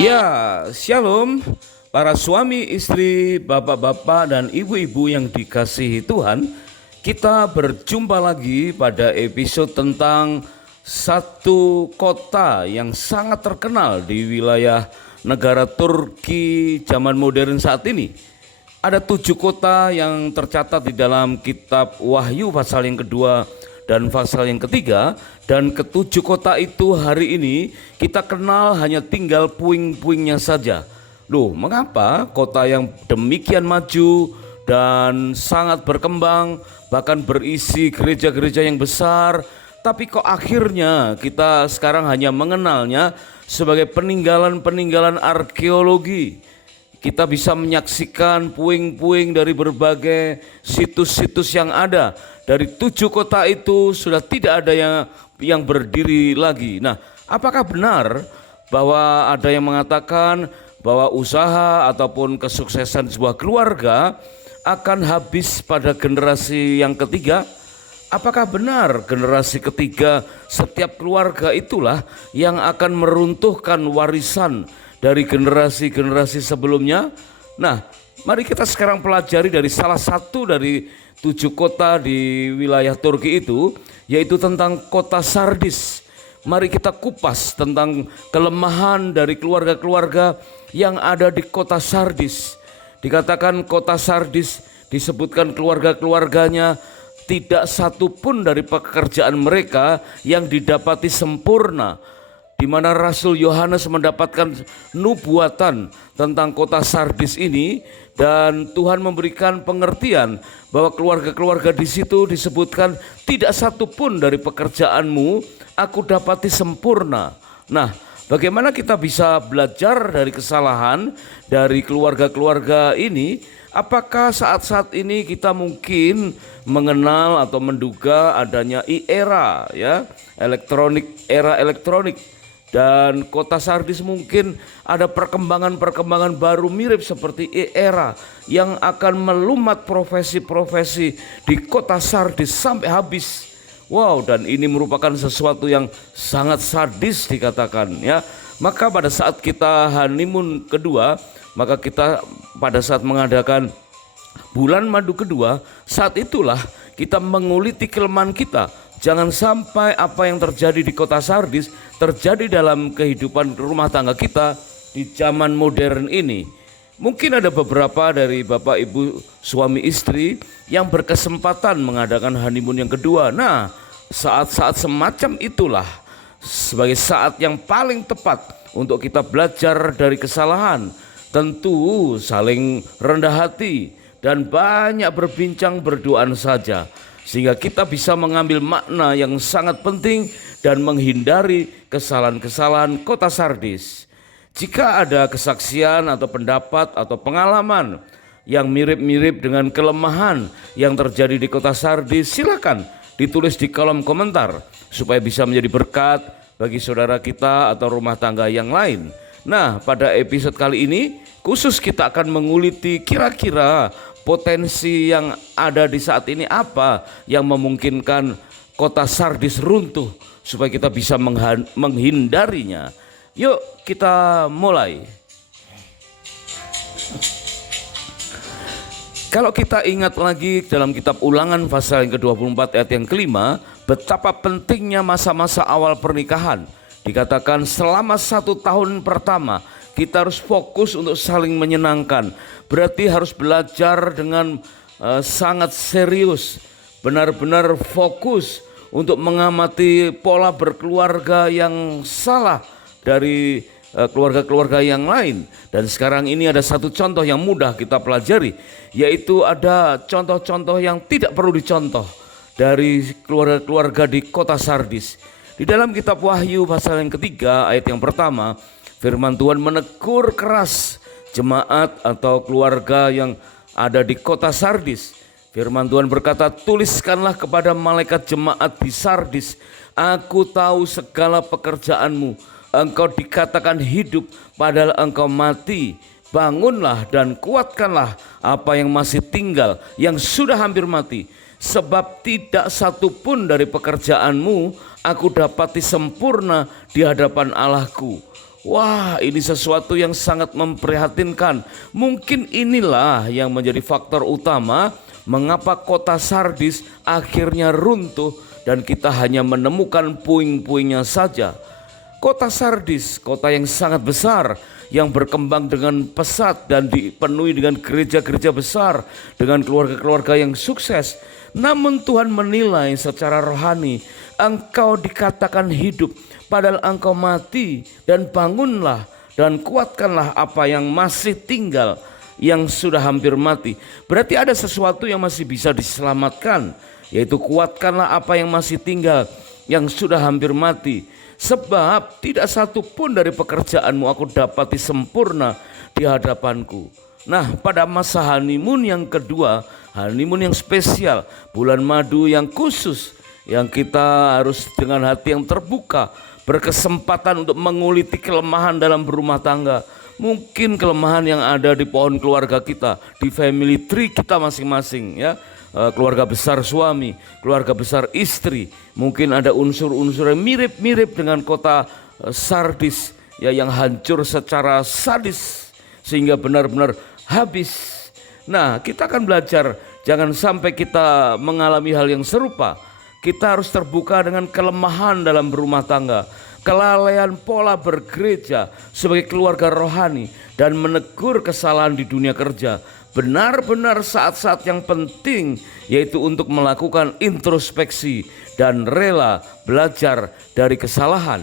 Ya, shalom para suami, istri, bapak-bapak, dan ibu-ibu yang dikasihi Tuhan. Kita berjumpa lagi pada episode tentang satu kota yang sangat terkenal di wilayah negara Turki zaman modern saat ini. Ada 7 kota yang tercatat di dalam kitab Wahyu pasal yang kedua dan pasal yang ketiga, dan ketujuh kota itu hari ini kita kenal hanya tinggal puing-puingnya saja. Loh, mengapa kota yang demikian maju dan sangat berkembang, bahkan berisi gereja-gereja yang besar, tapi kok akhirnya kita sekarang hanya mengenalnya sebagai peninggalan-peninggalan arkeologi? Kita bisa menyaksikan puing-puing dari berbagai situs-situs yang ada. Dari 7 kota itu sudah tidak ada yang berdiri lagi. Nah, apakah benar bahwa ada yang mengatakan bahwa usaha ataupun kesuksesan sebuah keluarga akan habis pada generasi yang ketiga? Apakah benar generasi ketiga setiap keluarga itulah yang akan meruntuhkan warisan dari generasi-generasi sebelumnya? Nah, mari kita sekarang pelajari dari salah satu dari 7 kota di wilayah Turki itu, yaitu tentang kota Sardis. Mari kita kupas tentang kelemahan dari keluarga-keluarga yang ada di kota Sardis. Dikatakan kota Sardis disebutkan keluarga-keluarganya tidak satu pun dari pekerjaan mereka yang didapati sempurna, di mana Rasul Yohanes mendapatkan nubuatan tentang kota Sardis ini, dan Tuhan memberikan pengertian bahwa keluarga-keluarga di situ disebutkan tidak satu pun dari pekerjaanmu aku dapati sempurna. Nah, bagaimana kita bisa belajar dari kesalahan dari keluarga-keluarga ini? Apakah saat-saat ini kita mungkin mengenal atau menduga adanya era era elektronik, dan kota Sardis mungkin ada perkembangan-perkembangan baru mirip seperti era yang akan melumat profesi-profesi di kota Sardis sampai habis. Wow, dan ini merupakan sesuatu yang sangat sadis dikatakan ya. Maka pada saat kita honeymoon kedua, maka kita pada saat mengadakan bulan madu kedua, saat itulah kita menguliti kelemahan kita. Jangan sampai apa yang terjadi di kota Sardis terjadi dalam kehidupan rumah tangga kita di zaman modern ini. Mungkin ada beberapa dari bapak ibu suami istri yang berkesempatan mengadakan honeymoon yang kedua. Nah, saat-saat semacam itulah sebagai saat yang paling tepat untuk kita belajar dari kesalahan. Tentu saling rendah hati dan banyak berbincang berduaan saja, sehingga kita bisa mengambil makna yang sangat penting dan menghindari kesalahan-kesalahan kota Sardis. Jika ada kesaksian atau pendapat atau pengalaman yang mirip-mirip dengan kelemahan yang terjadi di kota Sardis, silakan ditulis di kolom komentar supaya bisa menjadi berkat bagi saudara kita atau rumah tangga yang lain. Nah, pada episode kali ini khusus kita akan menguliti kira-kira potensi yang ada di saat ini apa yang memungkinkan kota Sardis runtuh supaya kita bisa menghindarinya. Yuk kita mulai. Kalau kita ingat lagi dalam kitab Ulangan pasal yang ke-24 ayat yang kelima, betapa pentingnya masa-masa awal pernikahan. Dikatakan selama 1 tahun pertama kita harus fokus untuk saling menyenangkan. Berarti harus belajar dengan sangat serius, benar-benar fokus untuk mengamati pola berkeluarga yang salah dari keluarga-keluarga yang lain. Dan sekarang ini ada satu contoh yang mudah kita pelajari, yaitu ada contoh-contoh yang tidak perlu dicontoh dari keluarga-keluarga di kota Sardis. Di dalam kitab Wahyu pasal yang ketiga ayat yang pertama, firman Tuhan menegur keras jemaat atau keluarga yang ada di kota Sardis. Firman Tuhan berkata, tuliskanlah kepada malaikat jemaat di Sardis, aku tahu segala pekerjaanmu. Engkau dikatakan hidup padahal engkau mati. Bangunlah dan kuatkanlah apa yang masih tinggal, yang sudah hampir mati. Sebab tidak satu pun dari pekerjaanmu aku dapati sempurna di hadapan Allahku. Wah, ini sesuatu yang sangat memprihatinkan. Mungkin inilah yang menjadi faktor utama mengapa kota Sardis akhirnya runtuh dan kita hanya menemukan puing-puingnya saja. Kota Sardis, kota yang sangat besar, yang berkembang dengan pesat dan dipenuhi dengan gereja-gereja besar, dengan keluarga-keluarga yang sukses. Namun Tuhan menilai secara rohani, engkau dikatakan hidup, padahal engkau mati, dan bangunlah dan kuatkanlah apa yang masih tinggal, yang sudah hampir mati. Berarti ada sesuatu yang masih bisa diselamatkan, yaitu kuatkanlah apa yang masih tinggal, yang sudah hampir mati. Sebab tidak satu pun dari pekerjaanmu aku dapati sempurna di hadapanku. Nah, pada masa honeymoon yang kedua, honeymoon yang spesial, bulan madu yang khusus, yang kita harus dengan hati yang terbuka, berkesempatan untuk menguliti kelemahan dalam berumah tangga. Mungkin kelemahan yang ada di pohon keluarga kita, di family tree kita masing-masing, ya. Keluarga besar suami, keluarga besar istri, mungkin ada unsur-unsur yang mirip-mirip dengan kota Sardis, ya, yang hancur secara sadis sehingga benar-benar habis. Nah, kita akan belajar jangan sampai kita mengalami hal yang serupa. Kita harus terbuka dengan kelemahan dalam berumah tangga, kelalaian pola bergereja sebagai keluarga rohani, dan menegur kesalahan di dunia kerja. Benar-benar saat-saat yang penting, yaitu untuk melakukan introspeksi dan rela belajar dari kesalahan.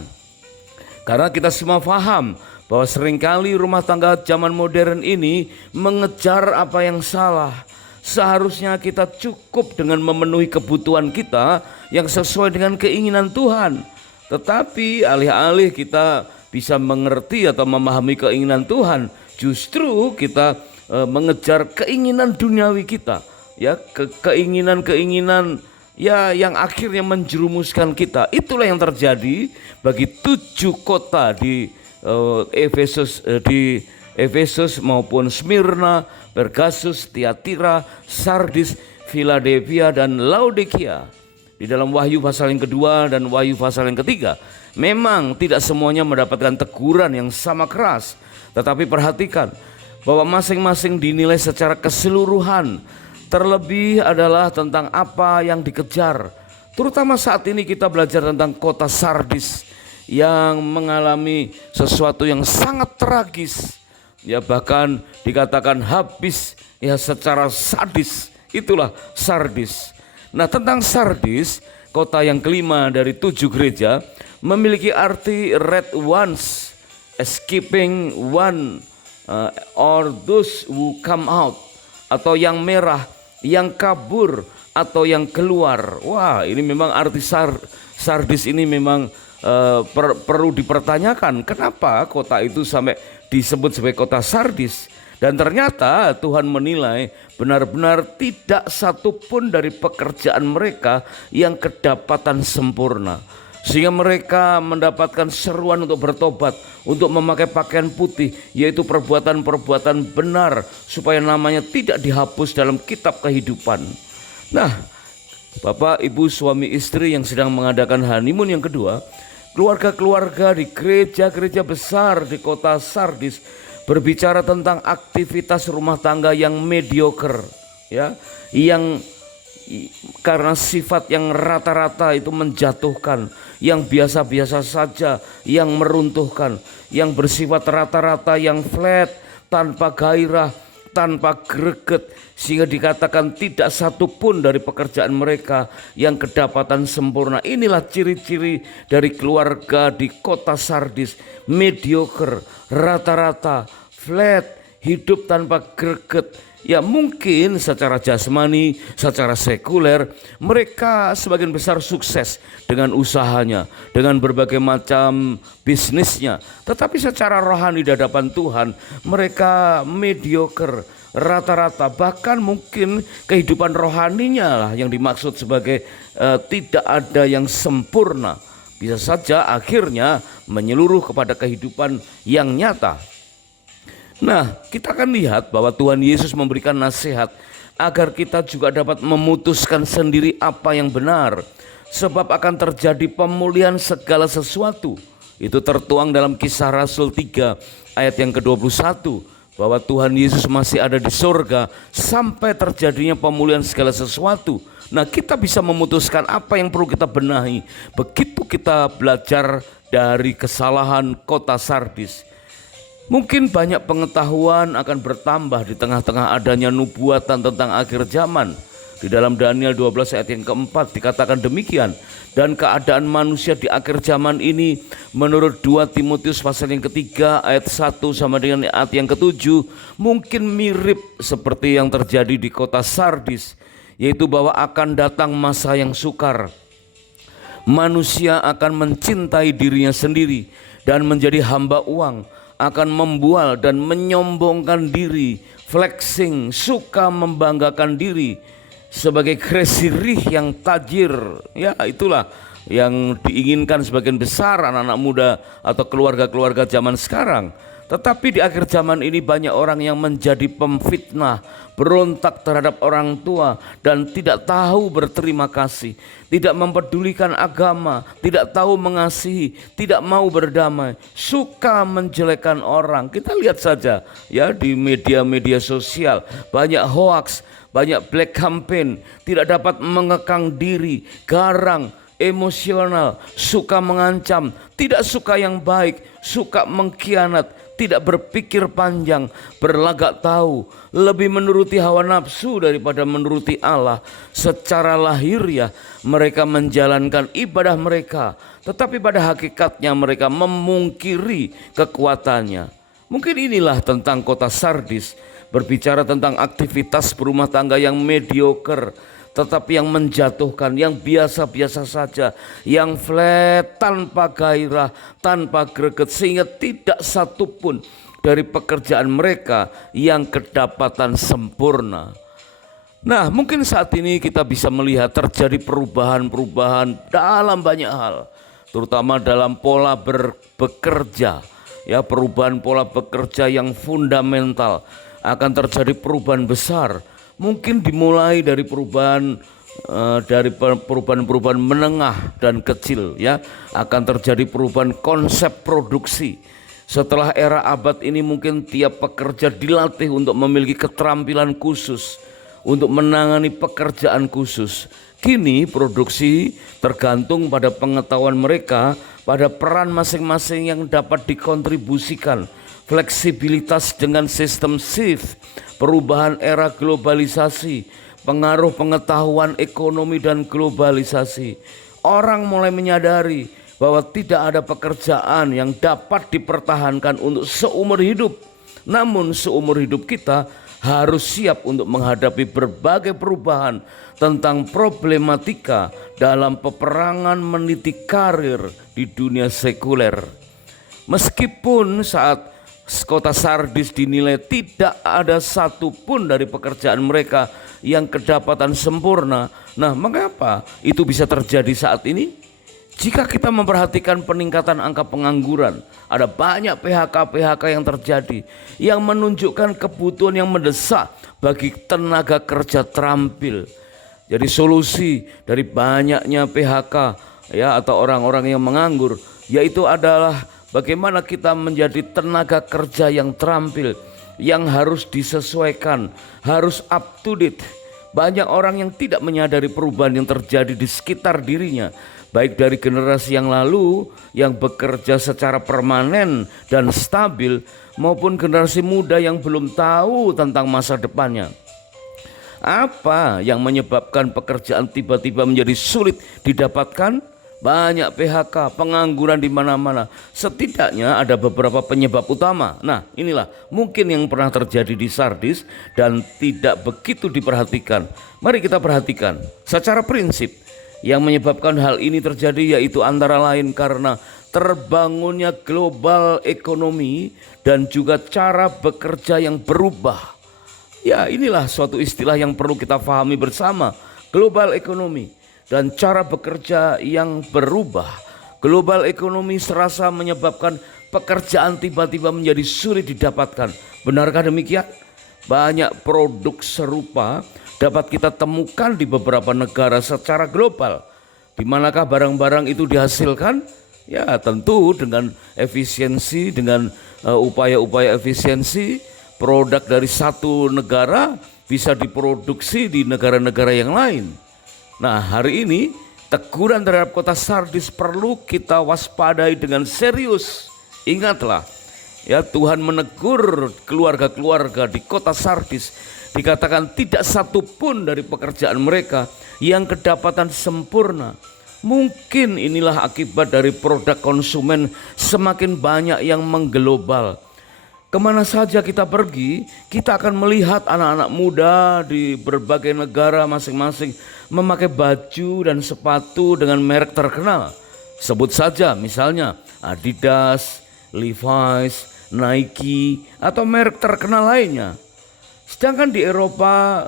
Karena kita semua paham bahwa seringkali rumah tangga zaman modern ini mengejar apa yang salah. Seharusnya kita cukup dengan memenuhi kebutuhan kita yang sesuai dengan keinginan Tuhan. Tetapi alih-alih kita bisa mengerti atau memahami keinginan Tuhan, justru kita mengejar keinginan duniawi kita, ya, keinginan-keinginan, ya, yang akhirnya menjerumuskan kita. Itulah yang terjadi bagi 7 kota di Efesus maupun Smyrna, Pergamus, Tiatira, Sardis, Philadelphia, dan Laodikia. Di dalam Wahyu pasal yang kedua dan Wahyu pasal yang ketiga, memang tidak semuanya mendapatkan teguran yang sama keras, tetapi perhatikan bahwa masing-masing dinilai secara keseluruhan. Terlebih adalah tentang apa yang dikejar. Terutama saat ini kita belajar tentang kota Sardis yang mengalami sesuatu yang sangat tragis, ya, bahkan dikatakan habis, ya, secara sadis. Itulah Sardis. Nah, tentang Sardis, kota yang kelima dari 7 gereja, memiliki arti red ones, escaping one, or those who come out, atau yang merah, yang kabur, atau yang keluar. Wah, ini memang arti Sardis ini memang perlu dipertanyakan. Kenapa kota itu sampai disebut sebagai kota Sardis? Dan ternyata Tuhan menilai benar-benar tidak satu pun dari pekerjaan mereka yang kedapatan sempurna, sehingga mereka mendapatkan seruan untuk bertobat, untuk memakai pakaian putih, yaitu perbuatan-perbuatan benar, supaya namanya tidak dihapus dalam kitab kehidupan. Nah, Bapak, Ibu, suami istri yang sedang mengadakan honeymoon yang kedua, keluarga-keluarga di gereja-gereja besar di kota Sardis berbicara tentang aktivitas rumah tangga yang mediocre, ya, yang karena sifat yang rata-rata itu menjatuhkan, yang biasa-biasa saja yang meruntuhkan, yang bersifat rata-rata, yang flat, tanpa gairah, tanpa greget, sehingga dikatakan tidak satu pun dari pekerjaan mereka yang kedapatan sempurna. Inilah ciri-ciri dari keluarga di kota Sardis, mediocre, rata-rata, flat, hidup tanpa greget. Ya, mungkin secara jasmani, secara sekuler, mereka sebagian besar sukses dengan usahanya, dengan berbagai macam bisnisnya. Tetapi secara rohani di hadapan Tuhan, mereka mediocre, rata-rata. Bahkan mungkin kehidupan rohaninya lah yang dimaksud sebagai tidak ada yang sempurna. Bisa saja akhirnya menyeluruh kepada kehidupan yang nyata. Nah, kita akan lihat bahwa Tuhan Yesus memberikan nasihat agar kita juga dapat memutuskan sendiri apa yang benar, sebab akan terjadi pemulihan segala sesuatu, Itu tertuang dalam Kisah Rasul 3 ayat yang ke-21, bahwa Tuhan Yesus masih ada di surga sampai terjadinya pemulihan segala sesuatu. Nah, kita bisa memutuskan apa yang perlu kita benahi begitu kita belajar dari kesalahan kota Sardis. Mungkin banyak pengetahuan akan bertambah di tengah-tengah adanya nubuatan tentang akhir zaman. Di dalam Daniel 12 ayat yang keempat dikatakan demikian. Dan keadaan manusia di akhir zaman ini menurut 2 Timotius pasal yang ketiga ayat 1 sama dengan ayat yang ke-7 mungkin mirip seperti yang terjadi di kota Sardis, yaitu bahwa akan datang masa yang sukar. Manusia akan mencintai dirinya sendiri dan menjadi hamba uang, akan membual dan menyombongkan diri, flexing, suka membanggakan diri sebagai kresirih yang tajir. Ya, itulah yang diinginkan sebagian besar anak-anak muda atau keluarga-keluarga zaman sekarang. Tetapi di akhir zaman ini banyak orang yang menjadi pemfitnah, berontak terhadap orang tua dan tidak tahu berterima kasih, tidak mempedulikan agama, tidak tahu mengasihi, tidak mau berdamai, suka menjelekkan orang. Kita lihat saja ya di media-media sosial, banyak hoaks, banyak black campaign, tidak dapat mengekang diri, garang, emosional, suka mengancam, tidak suka yang baik, suka mengkhianat, tidak berpikir panjang, berlagak tahu, lebih menuruti hawa nafsu daripada menuruti Allah. Secara lahiriah mereka menjalankan ibadah mereka, tetapi pada hakikatnya mereka memungkiri kekuatannya. Mungkin inilah tentang kota Sardis, berbicara tentang aktivitas berumah tangga yang mediocre, tetapi yang menjatuhkan, yang biasa-biasa saja, yang flat, tanpa gairah, tanpa greget, sehingga tidak satupun dari pekerjaan mereka yang kedapatan sempurna. Nah, mungkin saat ini kita bisa melihat terjadi perubahan-perubahan dalam banyak hal, terutama dalam pola bekerja, ya, perubahan pola bekerja yang fundamental. Akan terjadi perubahan besar. Mungkin dimulai dari perubahan menengah dan kecil, ya. Akan terjadi perubahan konsep produksi. Setelah era abad ini mungkin tiap pekerja dilatih untuk memiliki keterampilan khusus, untuk menangani pekerjaan khusus. Kini produksi tergantung pada pengetahuan mereka, pada peran masing-masing yang dapat dikontribusikan. Fleksibilitas dengan sistem shift, perubahan era globalisasi, pengaruh pengetahuan ekonomi dan globalisasi. Orang mulai menyadari bahwa tidak ada pekerjaan yang dapat dipertahankan untuk seumur hidup. Namun seumur hidup kita harus siap untuk menghadapi berbagai perubahan tentang problematika dalam peperangan meniti karir di dunia sekuler. Meskipun saat kota Sardis dinilai tidak ada satupun dari pekerjaan mereka yang kedapatan sempurna. Nah, mengapa itu bisa terjadi saat ini? Jika kita memperhatikan peningkatan angka pengangguran, ada banyak PHK yang terjadi yang menunjukkan kebutuhan yang mendesak bagi tenaga kerja terampil. Jadi solusi dari banyaknya PHK, ya, atau orang-orang yang menganggur, yaitu adalah bagaimana kita menjadi tenaga kerja yang terampil, yang harus disesuaikan, harus up to date. Banyak orang yang tidak menyadari perubahan yang terjadi di sekitar dirinya, baik dari generasi yang lalu yang bekerja secara permanen dan stabil, maupun generasi muda yang belum tahu tentang masa depannya. Apa yang menyebabkan pekerjaan tiba-tiba menjadi sulit didapatkan? Banyak PHK, pengangguran di mana-mana. Setidaknya ada beberapa penyebab utama. Nah, inilah mungkin yang pernah terjadi di Sardis dan tidak begitu diperhatikan. Mari kita perhatikan. Secara prinsip, yang menyebabkan hal ini terjadi yaitu antara lain karena terbangunnya global ekonomi dan juga cara bekerja yang berubah. Ya, inilah suatu istilah yang perlu kita pahami bersama. Global ekonomi dan cara bekerja yang berubah. Global ekonomi serasa menyebabkan pekerjaan tiba-tiba menjadi sulit didapatkan. Benarkah demikian? Banyak produk serupa dapat kita temukan di beberapa negara secara global. Di manakah barang-barang itu dihasilkan? Ya tentu dengan efisiensi, dengan upaya-upaya efisiensi, produk dari satu negara bisa diproduksi di negara-negara yang lain. Nah, hari ini teguran terhadap kota Sardis perlu kita waspadai dengan serius. Ingatlah, ya, Tuhan menegur keluarga-keluarga di kota Sardis. Dikatakan tidak satu pun dari pekerjaan mereka yang kedapatan sempurna. Mungkin inilah akibat dari produk konsumen semakin banyak yang mengglobal. Kemana saja kita pergi, kita akan melihat anak-anak muda di berbagai negara masing-masing memakai baju dan sepatu dengan merek terkenal. Sebut saja misalnya Adidas, Levi's, Nike, atau merek terkenal lainnya. Sedangkan di Eropa,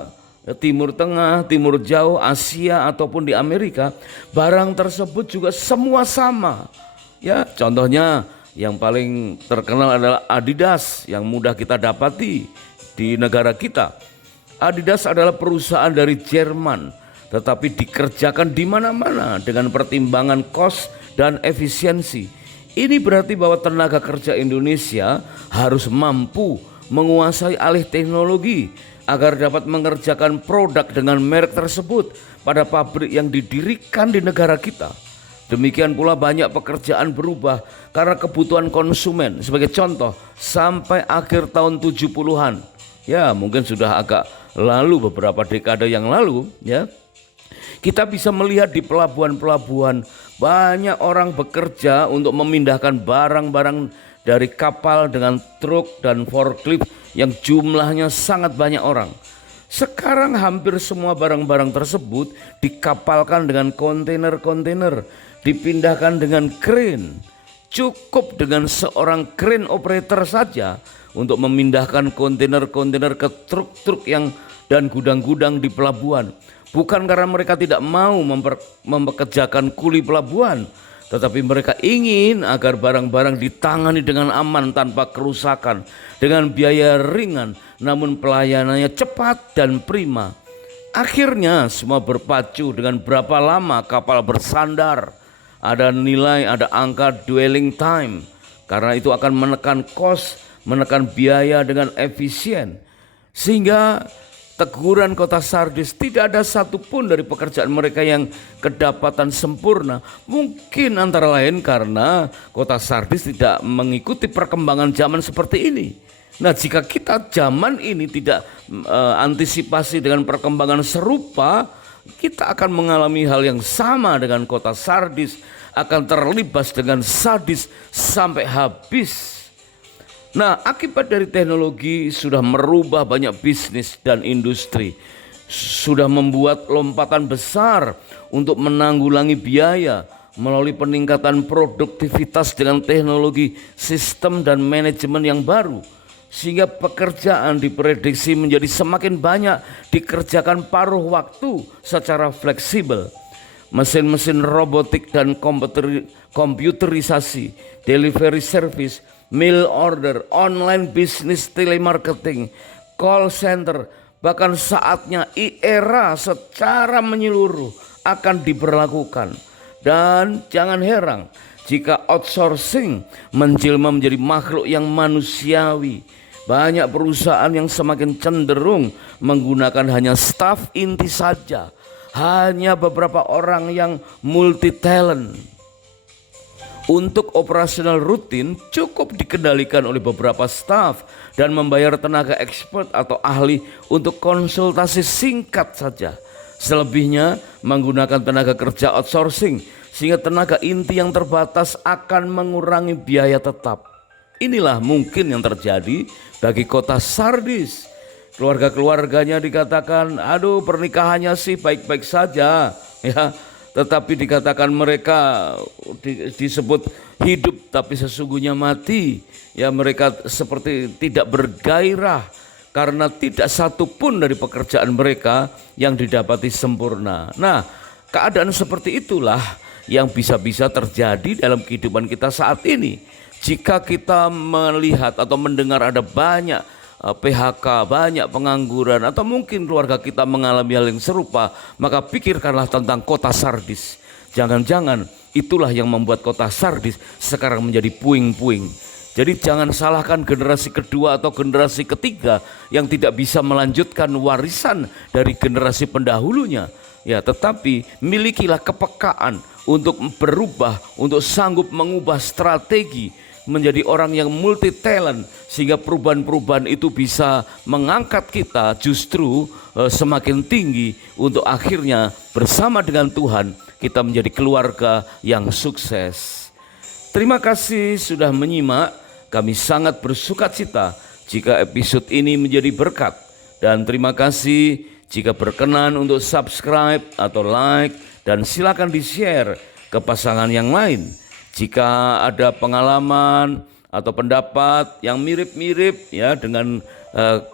Timur Tengah, Timur Jauh, Asia, ataupun di Amerika, barang tersebut juga semua sama. Ya, contohnya yang paling terkenal adalah Adidas yang mudah kita dapati di negara kita. Adidas adalah perusahaan dari Jerman, tetapi dikerjakan di mana-mana dengan pertimbangan kos dan efisiensi. Ini berarti bahwa tenaga kerja Indonesia harus mampu menguasai alih teknologi agar dapat mengerjakan produk dengan merek tersebut pada pabrik yang didirikan di negara kita. Demikian pula banyak pekerjaan berubah karena kebutuhan konsumen. Sebagai contoh, sampai akhir tahun 70-an, ya mungkin sudah agak lalu, beberapa dekade yang lalu, ya, kita bisa melihat di pelabuhan-pelabuhan banyak orang bekerja untuk memindahkan barang-barang dari kapal dengan truk dan forklift yang jumlahnya sangat banyak orang. Sekarang hampir semua barang-barang tersebut dikapalkan dengan kontainer-kontainer, dipindahkan dengan crane. Cukup dengan seorang crane operator saja untuk memindahkan kontainer-kontainer ke truk-truk dan gudang-gudang di pelabuhan. Bukan karena mereka tidak mau mempekerjakan kuli pelabuhan, tetapi mereka ingin agar barang-barang ditangani dengan aman tanpa kerusakan, dengan biaya ringan, namun pelayanannya cepat dan prima. Akhirnya semua berpacu dengan berapa lama kapal bersandar. Ada nilai, ada angka dwelling time, karena itu akan menekan kos, menekan biaya dengan efisien. Sehingga teguran kota Sardis, tidak ada satupun dari pekerjaan mereka yang kedapatan sempurna. Mungkin antara lain karena kota Sardis tidak mengikuti perkembangan zaman seperti ini. Nah, jika kita zaman ini tidak antisipasi dengan perkembangan serupa, kita akan mengalami hal yang sama dengan kota Sardis, akan terlibas dengan sadis sampai habis. Nah, akibat dari teknologi sudah merubah banyak bisnis dan industri, sudah membuat lompatan besar untuk menanggulangi biaya melalui peningkatan produktivitas dengan teknologi sistem dan manajemen yang baru, sehingga pekerjaan diprediksi menjadi semakin banyak dikerjakan paruh waktu secara fleksibel. Mesin-mesin robotik dan komputerisasi, delivery service, mail order, online business, telemarketing, call center, bahkan saatnya era secara menyeluruh akan diberlakukan. Dan jangan heran jika outsourcing menjelma menjadi makhluk yang manusiawi. Banyak perusahaan yang semakin cenderung menggunakan hanya staf inti saja, hanya beberapa orang yang multi talent. Untuk operasional rutin cukup dikendalikan oleh beberapa staf dan membayar tenaga expert atau ahli untuk konsultasi singkat saja. Selebihnya menggunakan tenaga kerja outsourcing, sehingga tenaga inti yang terbatas akan mengurangi biaya tetap. Inilah mungkin yang terjadi bagi kota Sardis. Keluarga-keluarganya dikatakan, aduh pernikahannya sih baik-baik saja, ya, tetapi dikatakan mereka disebut hidup tapi sesungguhnya mati. Ya, mereka seperti tidak bergairah karena tidak satu pun dari pekerjaan mereka yang didapati sempurna. Nah, keadaan seperti itulah yang bisa-bisa terjadi dalam kehidupan kita saat ini. Jika kita melihat atau mendengar ada banyak PHK, banyak pengangguran, atau mungkin keluarga kita mengalami hal yang serupa, maka pikirkanlah tentang kota Sardis. Jangan-jangan itulah yang membuat kota Sardis sekarang menjadi puing-puing. Jadi jangan salahkan generasi kedua atau generasi ketiga yang tidak bisa melanjutkan warisan dari generasi pendahulunya. Ya, tetapi milikilah kepekaan untuk berubah, untuk sanggup mengubah strategi menjadi orang yang multi talent, sehingga perubahan-perubahan itu bisa mengangkat kita justru semakin tinggi untuk akhirnya bersama dengan Tuhan kita menjadi keluarga yang sukses. Terima kasih sudah menyimak. Kami sangat bersukacita jika episode ini menjadi berkat. Dan terima kasih jika berkenan untuk subscribe atau like, dan silakan di-share ke pasangan yang lain. Jika ada pengalaman atau pendapat yang mirip-mirip ya dengan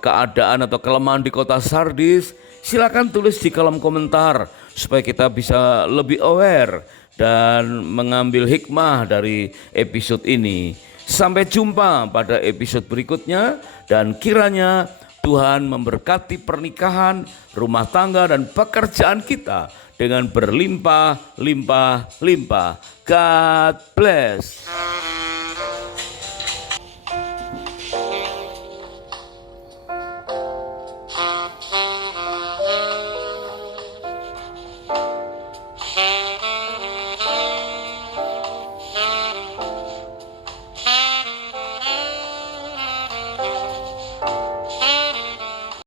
keadaan atau kelemahan di kota Sardis, silakan tulis di kolom komentar supaya kita bisa lebih aware dan mengambil hikmah dari episode ini. Sampai jumpa pada episode berikutnya, dan kiranya Tuhan memberkati pernikahan, rumah tangga, dan pekerjaan kita dengan berlimpah-limpah-limpah. God bless.